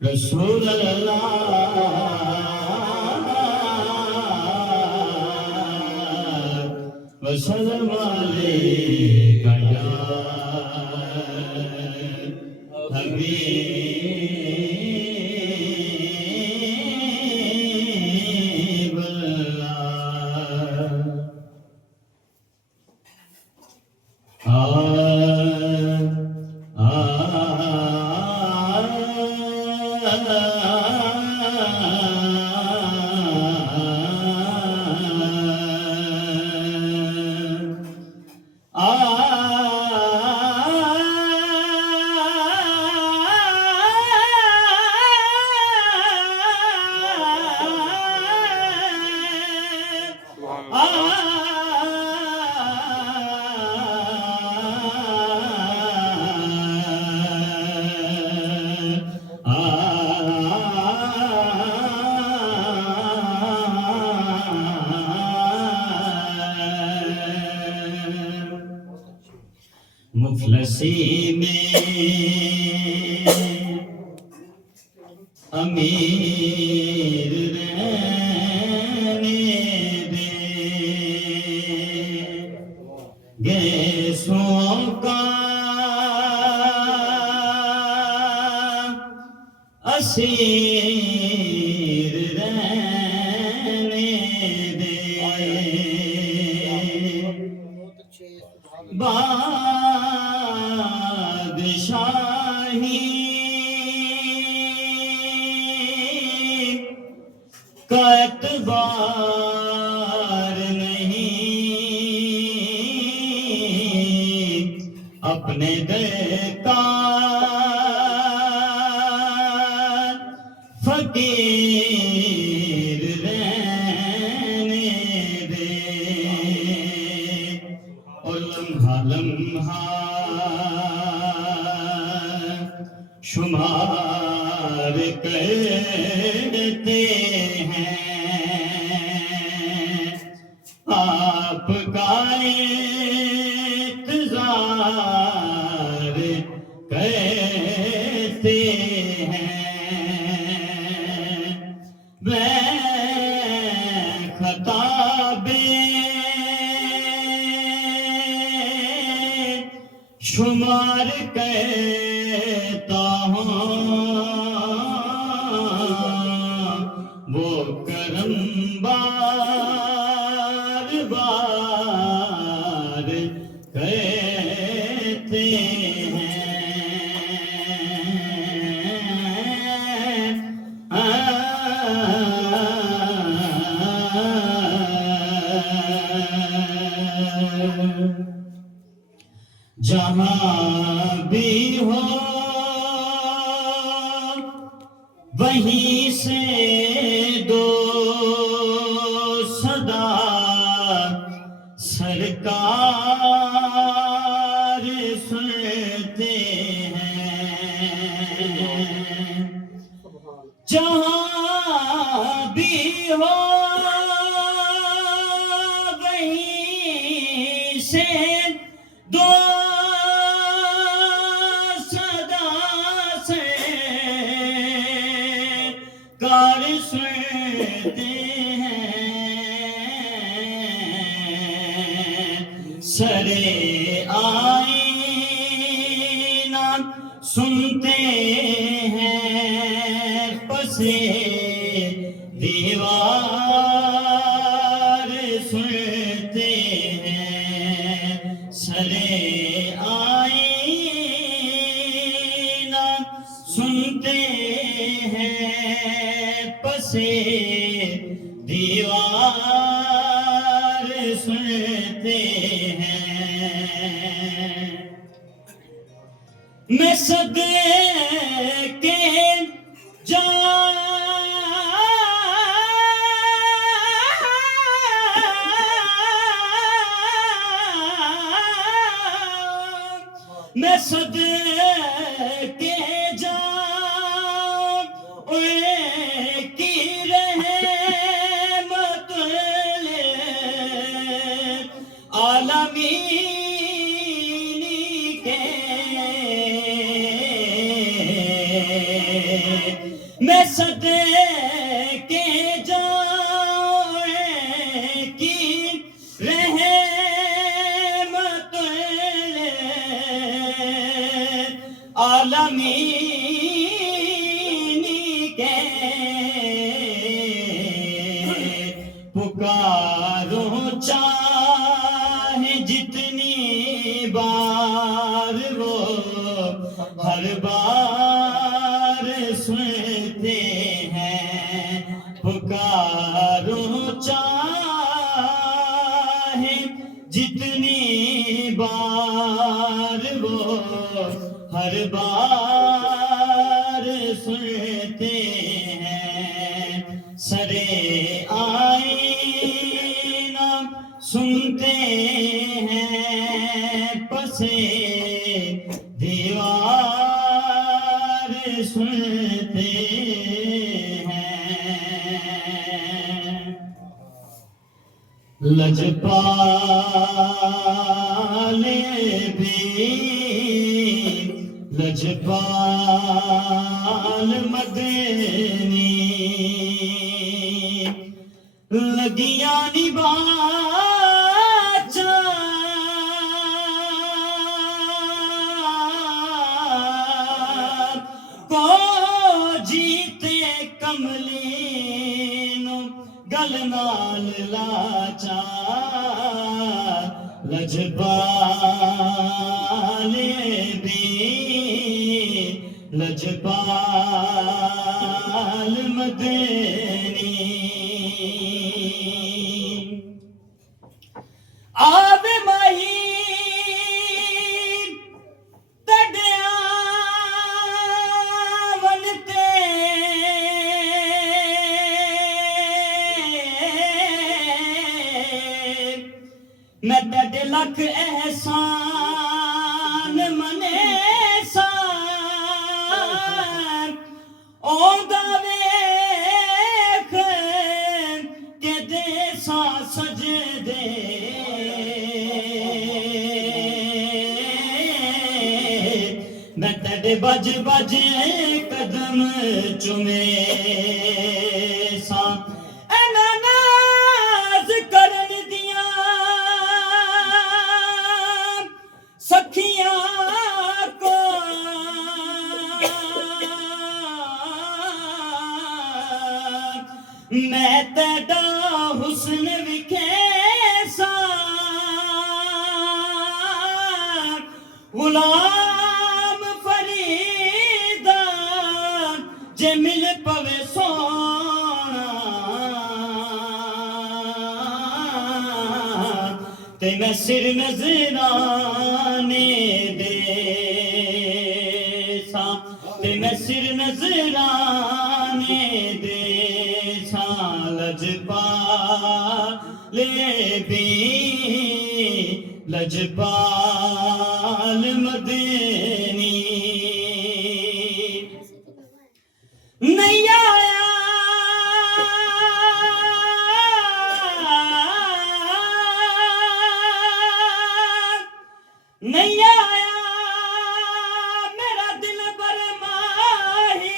रसूल अल्लाह वसल्लम अलैका या हबीब मुफलसी में अमीर रहने दे, गैसों का असीर रहने दे, बादशाही का एतबार नहीं, अपने दर का फकीर रहने दे, और लम्हा लम्हा शुमार करते हैं, आपका इंतजार करते हैं। मैं खताबे शुमार करता हूँ, वो करम बार बार कहते हैं। जहाँ भी हो वहीं से दो सदा, सरकार सुनते हैं। जहाँ भी हो वहीं से दो कार सुनते हैं। सरे आईना सुनते हैं, पसे दीवार सुनते हैं। सरे आईना सुनते हैं, पसे दीवार सुनते हैं। मैं सदके जाऊं मैं सदके जाऊं की रहमत आलमीन के मैं सदके जाऊं की रहमत आलमीन के पुकारो चाहे जितनी बार वो हर बार सुनते हैं पुकारो चाहे जितनी बार वो हर बार सुनते हैं सरे आईना सुनते हैं पसे दीवार सुनते हैं लजपाल भी लजपाल मदनी लगियां निबाचा को जीते कमलीनो गल नाल लाचा लजपाल भी लजपाल मदनी आवे माही तड़िया वनते मैं तड़े लख एहसान मने सा ओंदा वेख के देसा सजदे मैं तेरे बज बज कदम चुमे सा एना नाज करन दिया सखियां को मैं तेरा हुस्न विखे सा गुलाम फरीदा जे मिल पवे सोना ते मैं सिर नजराने दे सा ते मैं सिर नजराने दे लजपाल भी लजपाल मदनी नहीं आया नहीं आया मेरा दिल बरमाही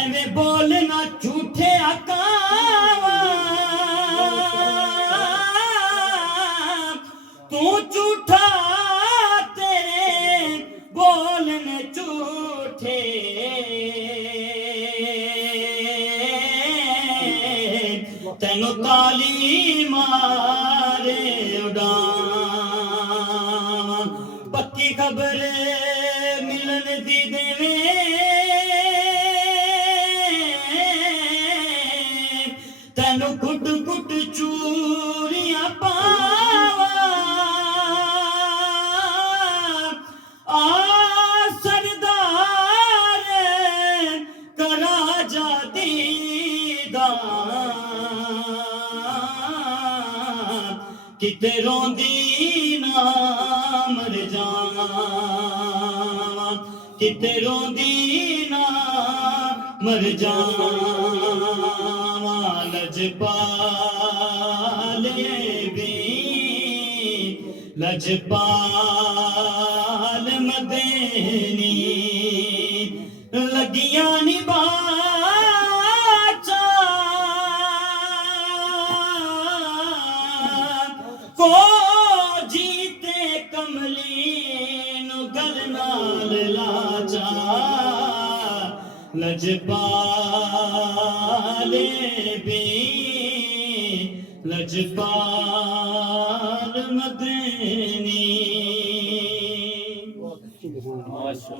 एवें बोलना झूठे अकावा तू झूठा तेरे बोलने झूठे तेनों ताली मारे उड़ावा पक्की खबर मिलन दी देवे तेनों गुट गुट चूरियां पावा आ सरदार करा जा दीदार किते रोंदी ना मर जावा किते रोंदी ना मर जावा लजपाले भी लजपाल मदेनी लगियां निभाचा को जीते कमली नु गल नाल लाचा लजपाले भी लजपाल मदेनी।